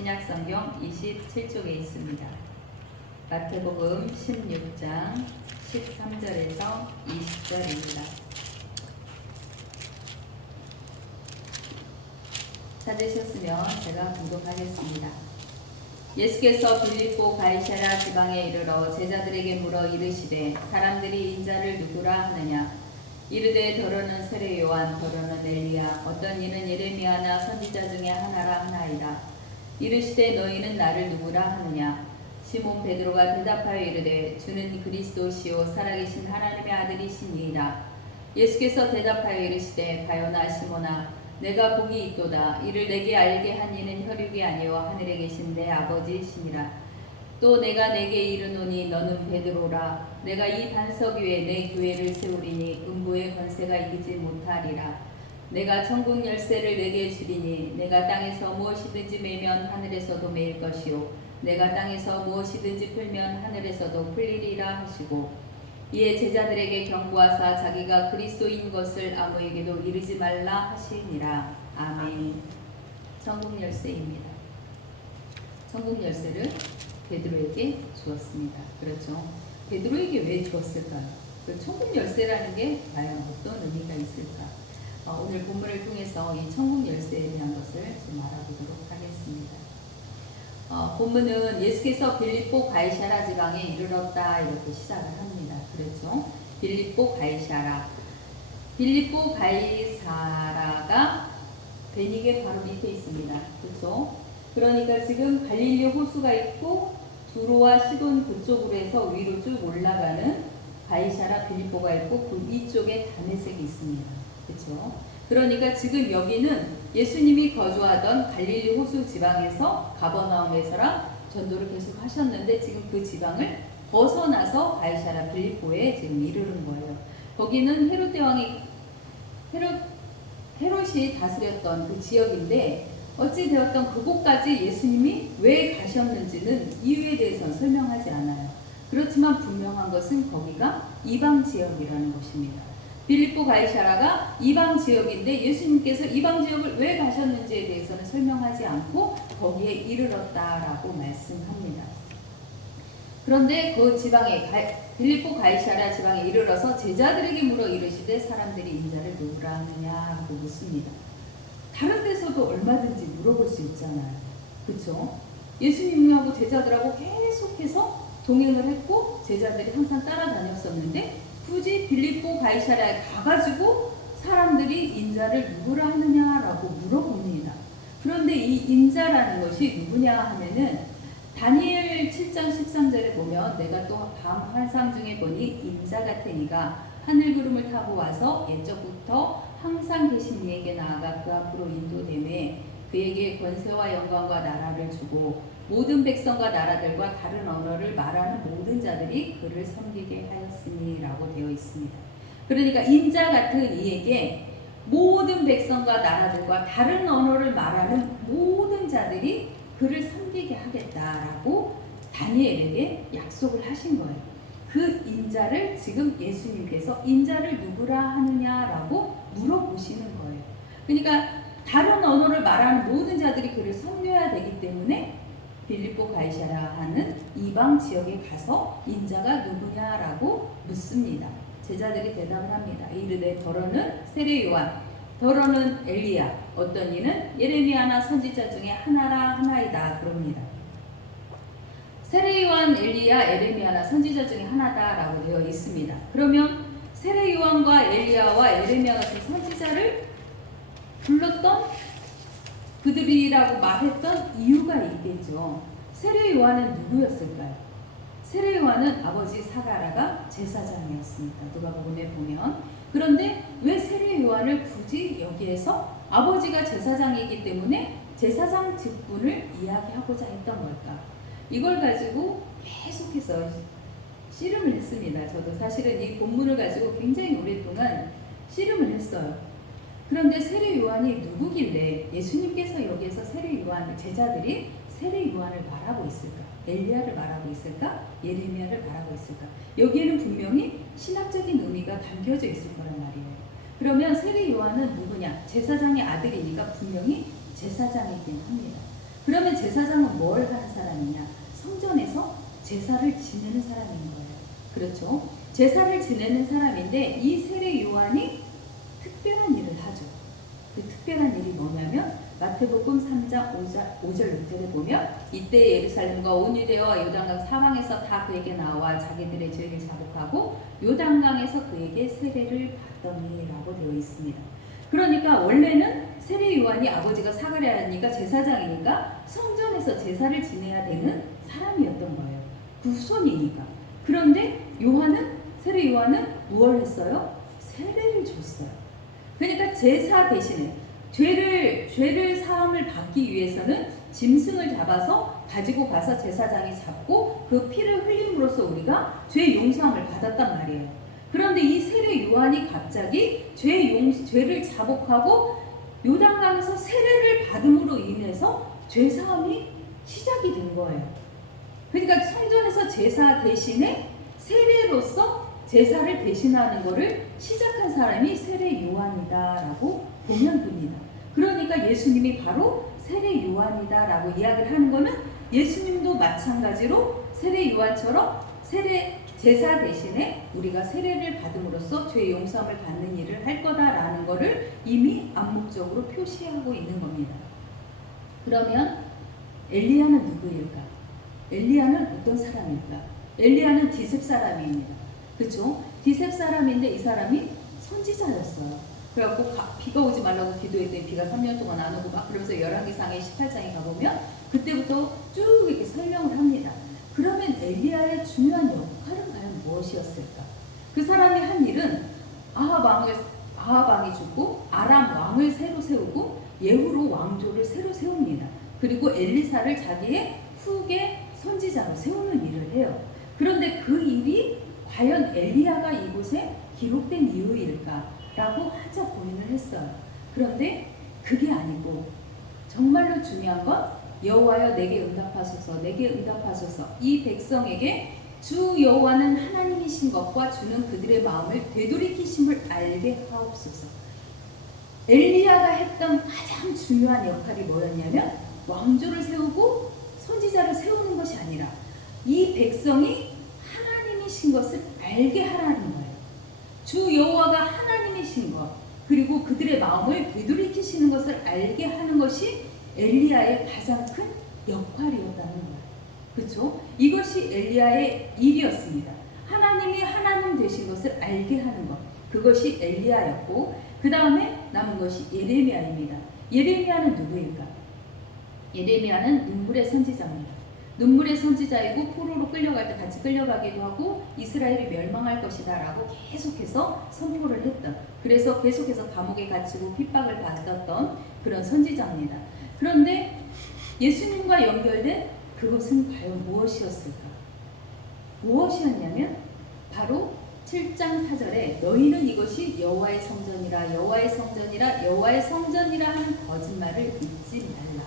신약성경 27쪽에 있습니다. 마태복음 16장 13절에서 20절입니다. 찾으셨으면 제가 공독하겠습니다. 예수께서 빌립보 가이사랴 지방에 이르러 제자들에게 물어 이르시되 사람들이 인자를 누구라 하느냐? 이르되 더러는 세례 요한, 더러는 엘리야, 어떤 이는 예레미야나 선지자 중에 하나라 하나이다. 이르시되 너희는 나를 누구라 하느냐? 시몬 베드로가 대답하여 이르되 주는 그리스도시요 살아계신 하나님의 아들이시니이다. 예수께서 대답하여 이르시되 바요나 시몬아 내가 복이 있도다. 이를 내게 알게 한 이는 혈육이 아니요 하늘에 계신 내 아버지이시니라. 또 내가 내게 이르노니 너는 베드로라. 내가 이 반석 위에 내 교회를 세우리니 음부의 권세가 이기지 못하리라. 내가 천국 열쇠를 내게 주리니 내가 땅에서 무엇이든지 매면 하늘에서도 매일 것이요 내가 땅에서 무엇이든지 풀면 하늘에서도 풀리리라 하시고 이에 제자들에게 경고하사 자기가 그리스도인 것을 아무에게도 이르지 말라 하시니라. 아멘. 천국 열쇠입니다. 천국 열쇠를 베드로에게 주었습니다. 그렇죠. 베드로에게 왜 주었을까요? 그 천국 열쇠라는 게 과연 어떤 의미가 있을까? 오늘 본문을 통해서 이 천국 열쇠에 대한 것을 좀 알아보도록 하겠습니다. 본문은 예수께서 빌립보 가이사랴 지방에 이르렀다 이렇게 시작을 합니다. 그렇죠? 빌립보 가이사랴. 빌립보 가이사랴가 베니게 바로 밑에 있습니다. 그렇죠? 그러니까 지금 갈릴리 호수가 있고 두로와 시돈 그쪽으로 해서 위로 쭉 올라가는 가이사랴 빌립보가 있고 그 위쪽에 다메섹이 있습니다. 그렇죠? 그러니까 지금 여기는 예수님이 거주하던 갈릴리 호수 지방에서 가버나움에서랑 전도를 계속 하셨는데 지금 그 지방을 벗어나서 가이사랴 빌립보에 지금 이르는 거예요. 거기는 헤롯이 다스렸던 그 지역인데 어찌 되었던 그곳까지 예수님이 왜 가셨는지는 이유에 대해서는 설명하지 않아요. 그렇지만 분명한 것은 거기가 이방 지역이라는 것입니다. 빌립보 가이사랴가 이방 지역인데 예수님께서 이방 지역을 왜 가셨는지에 대해서는 설명하지 않고 거기에 이르렀다라고 말씀합니다. 그런데 그 지방에 빌립보 가이사랴 지방에 이르러서 제자들에게 물어 이르시되 사람들이 인자를 누구라 하느냐고 묻습니다. 다른 데서도 얼마든지 물어볼 수 있잖아요. 그렇죠? 예수님하고 제자들하고 계속해서 동행을 했고 제자들이 항상 따라다녔었는데 굳이 빌립보 가이사랴에 가가지고 사람들이 인자를 누구라 하느냐라고 물어봅니다. 그런데 이 인자라는 것이 누구냐 하면은 다니엘 7장 13절에 보면 내가 또 밤 환상 중에 보니 인자 같은 이가 하늘 구름을 타고 와서 옛적부터 항상 계신 이에게 나아가 그 앞으로 인도되매 그에게 권세와 영광과 나라를 주고 모든 백성과 나라들과 다른 언어를 말하는 모든 자들이 그를 섬기게 하였으니라고 되어 있습니다. 그러니까 인자 같은 이에게 모든 백성과 나라들과 다른 언어를 말하는 모든 자들이 그를 섬기게 하겠다라고 다니엘에게 약속을 하신 거예요. 그 인자를 지금 예수님께서 인자를 누구라 하느냐라고 물어보시는 거예요. 그러니까 다른 언어를 말하는 모든 자들이 그를 섬겨야 되기 때문에 빌립보 가이사랴 하는 이방 지역에 가서 인자가 누구냐라고 묻습니다. 제자들이 대답을 합니다. 이르되 더러는 세례 요한, 더러는 엘리야, 어떤 이는 예레미야나 선지자 중에 하나라 하나이다 그럽니다. 세례 요한, 엘리야, 예레미야나 선지자 중에 하나다라고 되어 있습니다. 그러면 세례 요한과 엘리야와 예레미야 같은 선지자를 불렀던 그들이라고 말했던 이유가 있겠죠. 세례 요한은 누구였을까요? 세례 요한은 아버지 사가랴가 제사장이었습니다. 누가복음에 보면. 그런데 왜 세례 요한을 굳이 여기에서 아버지가 제사장이기 때문에 제사장 직분을 이야기하고자 했던 걸까? 이걸 가지고 계속해서 씨름을 했습니다. 저도 사실은 이 본문을 가지고 굉장히 오랫동안 씨름을 했어요. 그런데 세례 요한이 누구길래 예수님께서 여기에서 세례 요한을 제자들이 세례 요한을 말하고 있을까? 엘리야를 말하고 있을까? 예레미야를 말하고 있을까? 여기에는 분명히 신학적인 의미가 담겨져 있을 거란 말이에요. 그러면 세례 요한은 누구냐? 제사장의 아들이니까 분명히 제사장이긴 합니다. 그러면 제사장은 뭘 하는 사람이냐? 성전에서 제사를 지내는 사람인 거예요. 그렇죠? 제사를 지내는 사람인데 이 세례 요한이 특별한 일을 하죠. 그 특별한 일이 뭐냐면 마태복음 3장 5절 6절에 보면 이때 예루살렘과 온 유대와 요단강 사방에서 다 그에게 나와 자기들의 죄를 자복하고 요단강에서 그에게 세례를 받더니라고 되어 있습니다. 그러니까 원래는 세례 요한이 아버지가 사가랴니까 제사장이니까 성전에서 제사를 지내야 되는 사람이었던 거예요. 그 후손이니까. 그런데 세례 요한은 무엇을 했어요? 세례를 줬어요. 그러니까 제사 대신에 죄를 사함을 받기 위해서는 짐승을 잡아서 가지고 가서 제사장이 잡고 그 피를 흘림으로써 우리가 죄 용서함을 받았단 말이에요. 그런데 이 세례 요한이 갑자기 죄를 자복하고 요단강에서 세례를 받음으로 인해서 죄 사함이 시작이 된 거예요. 그러니까 성전에서 제사 대신에 세례로서 제사를 대신하는 것을 시작한 사람이 세례 요한이다라고 보면 됩니다. 그러니까 예수님이 바로 세례 요한이다라고 이야기를 하는 것은 예수님도 마찬가지로 세례 요한처럼 제사 대신에 우리가 세례를 받음으로써 죄 용서함을 받는 일을 할 거다라는 것을 이미 암묵적으로 표시하고 있는 겁니다. 그러면 엘리야는 누구일까? 엘리야는 어떤 사람일까? 엘리야는 디셉 사람입니다. 그렇죠? 디셉 사람인데 이 사람이 선지자였어요. 그래갖고 비가 오지 말라고 기도했더니 비가 3년 동안 안 오고 막 그러면서 열왕기상의 18장에 가보면 그때부터 쭉 이렇게 설명을 합니다. 그러면 엘리야의 중요한 역할은 과연 무엇이었을까? 그 사람이 한 일은 아합 왕이 죽고 아람 왕을 새로 세우고 예후로 왕조를 새로 세웁니다. 그리고 엘리사를 자기의 후계 선지자로 세우는 일을 해요. 그런데 그 일이 과연 엘리야가 이곳에 기록된 이유일까라고 하자 고민을 했어요. 그런데 그게 아니고 정말로 중요한 건 여호와여 내게 응답하소서 내게 응답하소서 이 백성에게 주 여호와는 하나님이신 것과 주는 그들의 마음을 되돌이키심을 알게 하옵소서. 엘리야가 했던 가장 중요한 역할이 뭐였냐면 왕조를 세우고 선지자를 세우는 것이 아니라 이 백성이 하나님이신 것을 알게 하라는 거예요. 주 여호와가 하나님이신 것 그리고 그들의 마음을 되돌이키시는 것을 알게 하는 것이 엘리야의 가장 큰 역할이었다는 거예요. 그렇죠? 이것이 엘리야의 일이었습니다. 하나님이 하나님 되신 것을 알게 하는 것 그것이 엘리야였고 그 다음에 남은 것이 예레미야입니다. 예레미야는 누구일까? 예레미야는 눈물의 선지자입니다. 눈물의 선지자이고 포로로 끌려갈 때 같이 끌려가기도 하고 이스라엘이 멸망할 것이다 라고 계속해서 선포를 했던 그래서 계속해서 감옥에 갇히고 핍박을 받았던 그런 선지자입니다. 그런데 예수님과 연결된 그것은 과연 무엇이었을까? 무엇이었냐면 바로 7장 4절에 너희는 이것이 여호와의 성전이라 여호와의 성전이라 여호와의 성전이라 하는 거짓말을 믿지 말라.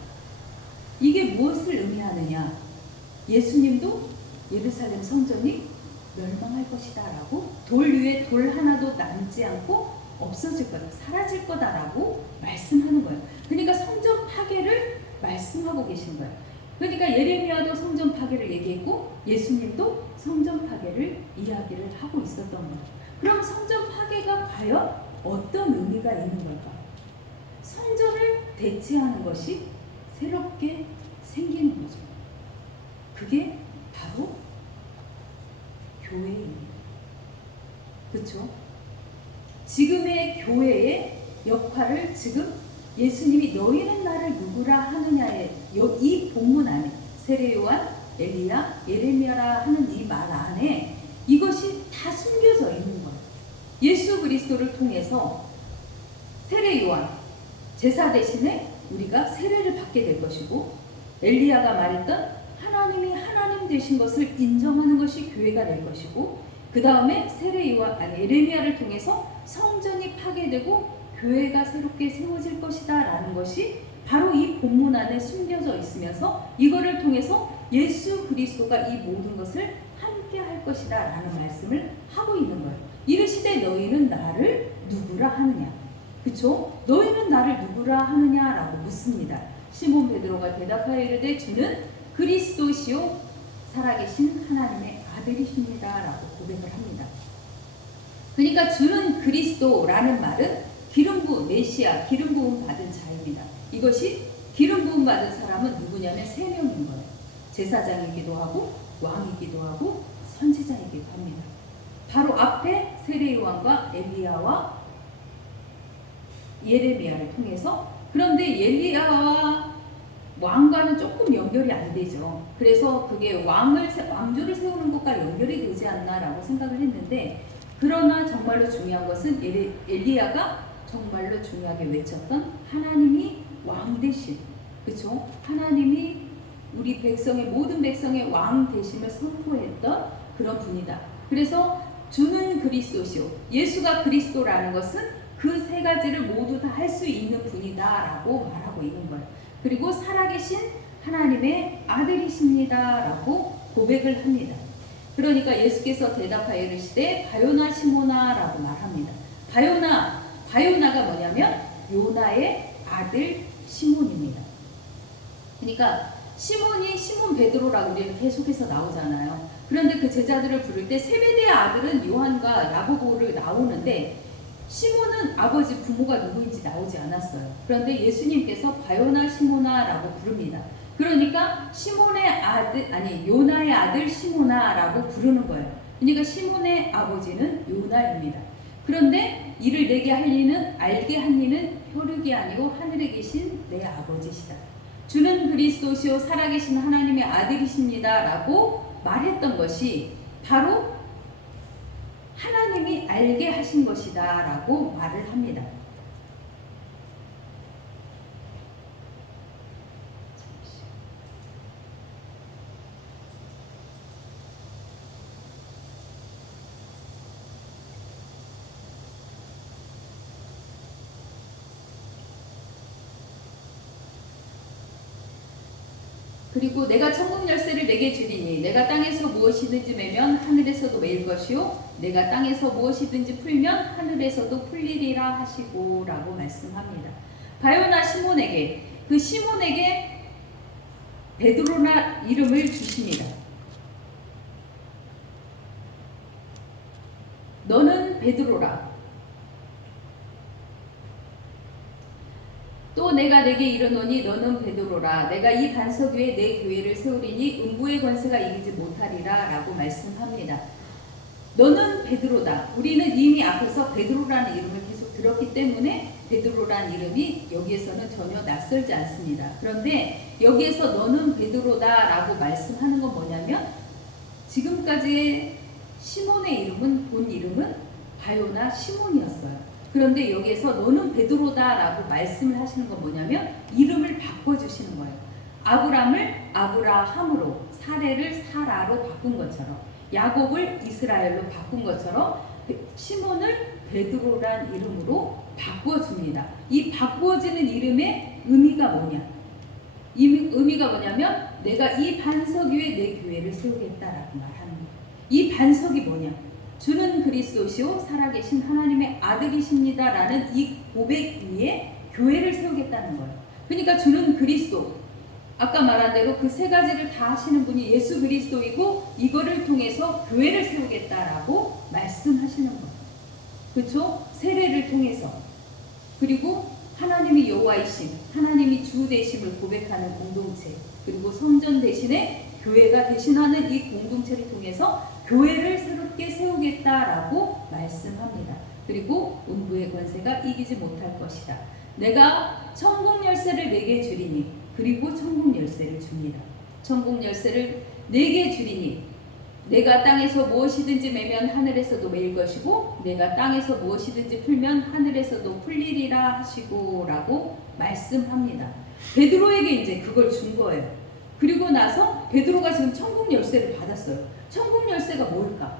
이게 무엇을 의미하느냐? 예수님도 예루살렘 성전이 멸망할 것이다 라고 돌 위에 돌 하나도 남지 않고 없어질 거다 사라질 거다라고 말씀하는 거예요. 그러니까 성전 파괴를 말씀하고 계신 거예요. 그러니까 예레미야도 성전 파괴를 얘기했고 예수님도 성전 파괴를 이야기를 하고 있었던 거예요. 그럼 성전 파괴가 과연 어떤 의미가 있는 걸까? 성전을 대체하는 것이 새롭게 생기는 거죠. 그게 바로 교회입니다. 그렇죠? 지금의 교회의 역할을 지금 예수님이 너희는 나를 누구라 하느냐의 이 본문 안에 세례 요한, 엘리야, 예레미야라 하는 이 말 안에 이것이 다 숨겨져 있는 거예요. 예수 그리스도를 통해서 세례 요한, 제사 대신에 우리가 세례를 받게 될 것이고 엘리야가 말했던 하나님이 하나님 되신 것을 인정하는 것이 교회가 될 것이고 그 다음에 예레미야를 통해서 성전이 파괴되고 교회가 새롭게 세워질 것이다 라는 것이 바로 이 본문 안에 숨겨져 있으면서 이거를 통해서 예수 그리스도가 이 모든 것을 함께 할 것이다 라는 말씀을 하고 있는 거예요. 이르시되 너희는 나를 누구라 하느냐? 그쵸? 너희는 나를 누구라 하느냐 라고 묻습니다. 시몬 베드로가 대답하여 이르되 주는 그리스도시요 살아계신 하나님의 아들이십니다 라고 고백을 합니다. 그러니까 주는 그리스도라는 말은 기름 부은 메시아, 기름 부음 받은 자입니다. 이것이 기름 부음 받은 사람은 누구냐면 세 명인 거예요. 제사장이기도 하고 왕이기도 하고 선지자이기도 합니다. 바로 앞에 세례 요한과 엘리야와 예레미야를 통해서, 그런데 엘리야와 왕과는 조금 연결이 안 되죠. 그래서 그게 왕조를 세우는 것과 연결이 되지 않나라고 생각을 했는데, 그러나 정말로 중요한 것은 엘리야가 정말로 중요하게 외쳤던 하나님이 왕 되심, 그렇죠? 하나님이 우리 백성의 모든 백성의 왕 되심을 선포했던 그런 분이다. 그래서 주는 그리스도시요, 예수가 그리스도라는 것은 그 세 가지를 모두 다 할 수 있는 분이다라고 말하고 있는 거예요. 그리고 살아계신 하나님의 아들이십니다라고 고백을 합니다. 그러니까 예수께서 대답하여 이르시되 바요나 시모나라고 말합니다. 바요나가 뭐냐면 요나의 아들 시몬입니다. 그러니까 시몬이 시몬 베드로라고 우리는 계속해서 나오잖아요. 그런데 그 제자들을 부를 때 세베대의 아들은 요한과 야고보를 나오는데 시몬은 아버지 부모가 누구인지 나오지 않았어요. 그런데 예수님께서 바요나 시모나라고 부릅니다. 그러니까 요나의 아들 시모나라고 부르는 거예요. 그러니까 시몬의 아버지는 요나입니다. 그런데 이를 내게 할 이는, 알게 한 이는 혈육이 아니고 하늘에 계신 내 아버지시다. 주는 그리스도시요 살아계신 하나님의 아들이십니다 라고 말했던 것이 바로 하나님이 알게 하신 것이다 라고 말을 합니다. 그리고 내가 천국 열쇠를 내게 주리니 내가 땅에서 무엇이든지 매면 하늘에서도 매일 것이요 내가 땅에서 무엇이든지 풀면 하늘에서도 풀리리라 하시고 라고 말씀합니다. 바요나 시몬에게, 그 시몬에게 베드로라 이름을 주십니다. 너는 베드로라. 또 내가 내게 이르노니 너는 베드로라. 내가 이 반석 위에 내 교회를 세우리니 음부의 권세가 이기지 못하리라 라고 말씀합니다. 너는 베드로다. 우리는 이미 앞에서 베드로라는 이름을 계속 들었기 때문에 베드로라는 이름이 여기에서는 전혀 낯설지 않습니다. 그런데 여기에서 너는 베드로다 라고 말씀하는 건 뭐냐면 지금까지의 시몬의 이름은, 본 이름은 바요나 시몬이었어요. 그런데 여기에서 너는 베드로다 라고 말씀을 하시는 건 뭐냐면 이름을 바꿔주시는 거예요. 아브람을 아브라함으로, 사레를 사라로 바꾼 것처럼, 야곱을 이스라엘로 바꾼 것처럼 시몬을 베드로란 이름으로 바꿔줍니다. 이 바꿔지는 이름의 의미가 뭐냐? 의미가 뭐냐면 내가 이 반석 위에 내 교회를 세우겠다라고 말합니다. 이 반석이 뭐냐? 주는 그리스도시요 살아계신 하나님의 아들이십니다 라는 이 고백 위에 교회를 세우겠다는 거예요. 그러니까 주는 그리스도, 아까 말한 대로 그 세 가지를 다 하시는 분이 예수 그리스도이고 이거를 통해서 교회를 세우겠다라고 말씀하시는 거예요. 그렇죠? 세례를 통해서, 그리고 하나님이 여호와이심, 하나님이 주 되심을 고백하는 공동체, 그리고 성전 대신에 교회가 대신하는 이 공동체를 통해서 교회를 새롭게 세우겠다라고 말씀합니다. 그리고 음부의 권세가 이기지 못할 것이다. 내가 천국 열쇠를 내게 주리니, 그리고 천국 열쇠를 줍니다. 천국 열쇠를 내게 주리니 내가 땅에서 무엇이든지 매면 하늘에서도 매일 것이고 내가 땅에서 무엇이든지 풀면 하늘에서도 풀리리라 하시고 라고 말씀합니다. 베드로에게 이제 그걸 준 거예요. 그리고 나서 베드로가 지금 천국 열쇠를 받았어요. 천국 열쇠가 뭘까?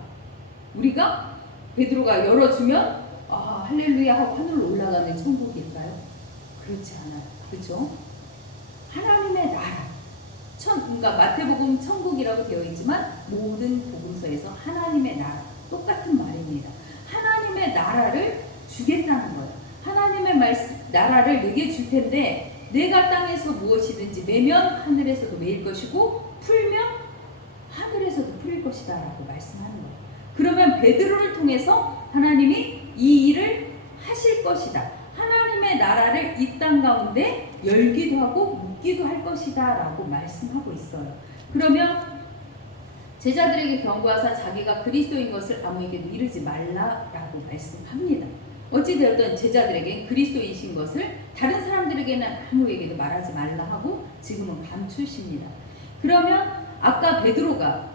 우리가 베드로가 열어주면 할렐루야 하고 하늘로 올라가는 천국일까요? 그렇지 않아요. 그렇죠? 하나님의 나라. 그러니까 마태복음 천국이라고 되어 있지만 모든 복음서에서 하나님의 나라, 똑같은 말입니다. 하나님의 나라를 주겠다는 거예요. 하나님의 나라를 내게 줄 텐데 내가 땅에서 무엇이든지 매면 하늘에서도 매일 것이고 풀면 하늘에서도 풀릴 것이다 라고 말씀하는 거예요. 그러면 베드로를 통해서 하나님이 이 일을 하실 것이다. 하나님의 나라를 이 땅 가운데 열기도 하고 묶기도 할 것이다 라고 말씀하고 있어요. 그러면 제자들에게 경고하사 자기가 그리스도인 것을 아무에게도 이르지 말라라고 말씀합니다. 어찌되었든 제자들에게 그리스도이신 것을 다른 사람들에게는 아무에게도 말하지 말라 하고 지금은 감추십니다. 그러면 아까 베드로가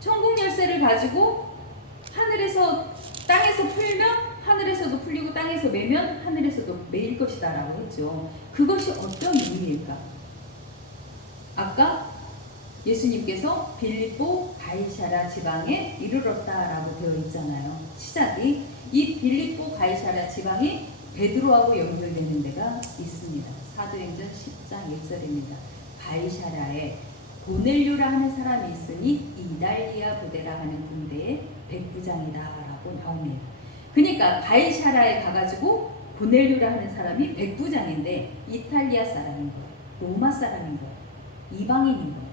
천국 열쇠를 가지고 하늘에서 땅에서 풀면 하늘에서도 풀리고 땅에서 매면 하늘에서도 매일 것이다 라고 했죠. 그것이 어떤 의미일까? 아까 예수님께서 빌립보 가이사랴 지방에 이르렀다라고 되어 있잖아요. 시작이 이 빌립보 가이사랴 지방이 베드로하고 연결되는 데가 있습니다. 사도행전 10장 1절입니다. 가이사랴에 고넬료라 하는 사람이 있으니 이달리아 부대라 하는 군대의 백부장이다라고 나옵니다. 그러니까 가이사랴에 가가지고 고넬료라 하는 사람이 백부장인데 이탈리아 사람인 거예요. 로마 사람인 거예요. 이방인인 거예요.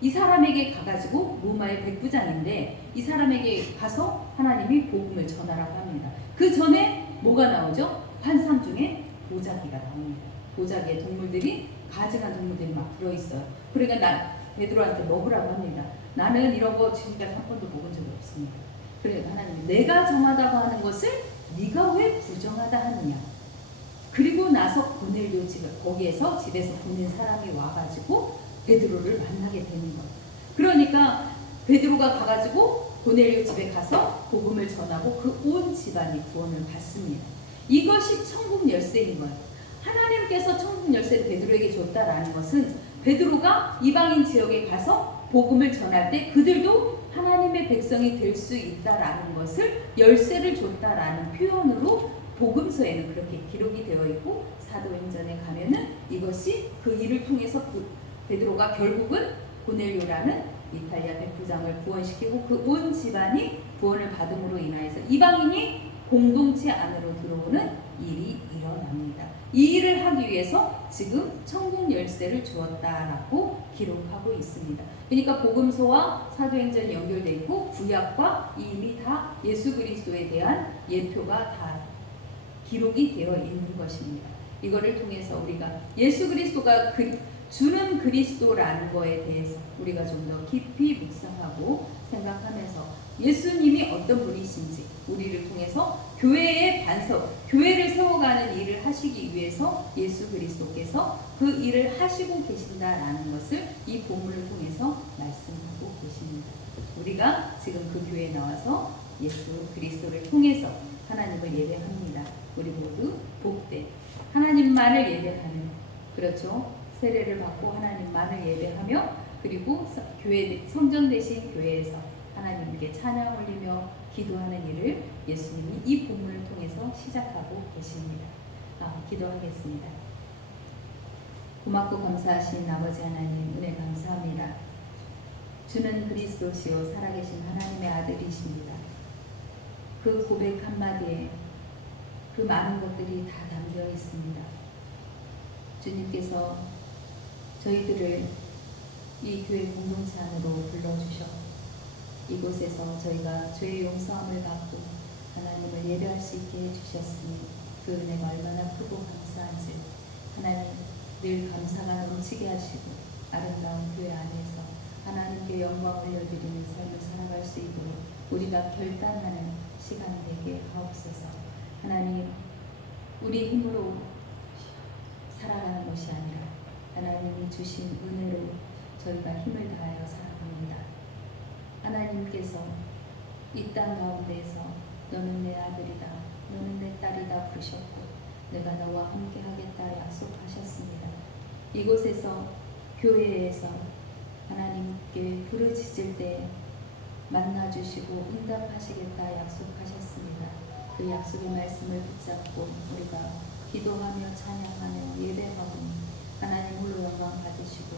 이 사람에게 가가지고 로마의 백부장인데 이 사람에게 가서 하나님이 복음을 전하라고 합니다. 그 전에 뭐가 나오죠? 환상 중에 보자기가 나옵니다. 보자기에 동물들이 가증한 동물들이 막 들어있어요. 그러니까 베드로한테 먹으라고 합니다. 나는 이런 거 지금까지 한 번도 먹은 적이 없습니다. 그래서 하나님이 내가 정하다고 하는 것을 네가 왜 부정하다 하느냐. 그리고 나서 고넬료 집을 거기에서 집에서 보낸 사람이 와가지고 베드로를 만나게 되는 거예요. 그러니까 베드로가 가가지고 고넬료 집에 가서 복음을 전하고 그 온 집안이 구원을 받습니다. 이것이 천국 열쇠인 거예요. 하나님께서 천국 열쇠를 베드로에게 줬다라는 것은 베드로가 이방인 지역에 가서 복음을 전할 때 그들도 하나님의 백성이 될 수 있다라는 것을 열쇠를 줬다라는 표현으로 복음서에는 그렇게 기록이 되어 있고 사도행전에 가면은 이것이 그 일을 통해서 베드로가 결국은 고넬료라는 이탈리아 백부장을 구원시키고 그 온 집안이 구원을 받음으로 인하여서 이방인이 공동체 안으로 들어오는 일이 일어납니다. 이 일을 하기 위해서 지금 천국 열쇠를 주었다라고 기록하고 있습니다. 그러니까 복음서와 사도행전이 연결되어 있고 구약과 이미 다 예수 그리스도에 대한 예표가 다 기록이 되어 있는 것입니다. 이거를 통해서 우리가 예수 그리스도가 주는 그리스도라는 거에 대해서 우리가 좀 더 깊이 묵상하고 생각하면서 예수님이 어떤 분이신지 우리를 통해서 교회의 반석, 교회를 세워가는 일을 하시기 위해서 예수 그리스도께서 그 일을 하시고 계신다라는 것을 이 본문을 통해서 말씀하고 계십니다. 우리가 지금 그 교회에 나와서 예수 그리스도를 통해서 하나님을 예배합니다. 우리 모두 복된 하나님만을 예배하는, 그렇죠? 세례를 받고 하나님만을 예배하며 그리고 교회 성전 대신 교회에서 하나님께 찬양 올리며 기도하는 일을 예수님이 이 본문을 통해서 시작하고 계십니다. 기도하겠습니다. 고맙고 감사하신 아버지 하나님, 은혜 감사합니다. 주는 그리스도시요 살아계신 하나님의 아들이십니다. 그 고백 한마디에 그 많은 것들이 다 담겨 있습니다. 주님께서 저희들을 이 교회 공동체 안으로 불러주셨고 이곳에서 저희가 죄의 용서함을 받고 하나님을 예배할 수 있게 해주셨으니 그 은혜가 얼마나 크고 감사한지 하나님 늘 감사가 넘치게 하시고 아름다운 교회 안에서 하나님께 영광 올려드리는 삶을 살아갈 수 있도록 우리가 결단하는 시간 되게 하옵소서. 하나님, 우리 힘으로 살아가는 것이 아니라 하나님이 주신 은혜로 저희가 힘을 다하여 살아갑니다. 하나님께서 이 땅 가운데에서 너는 내 아들이다, 너는 내 딸이다 부르셨고 내가 너와 함께 하겠다 약속하셨습니다. 이곳에서 교회에서 하나님께 부르짖을 때 만나주시고 응답하시겠다 약속하셨습니다. 그 약속의 말씀을 붙잡고 우리가 기도하며 찬양하며 예배하고 하나님 홀로 영광 받으시고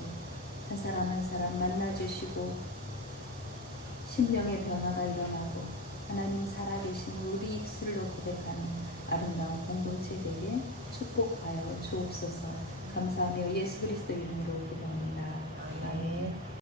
한 사람 한 사람 만나주시고 심령의 변화가 일어나고 하나님 살아계신 우리 입술로 고백하는 아름다운 공동체 되게 축복하여 주옵소서. 감사하며 예수 그리스도 이름으로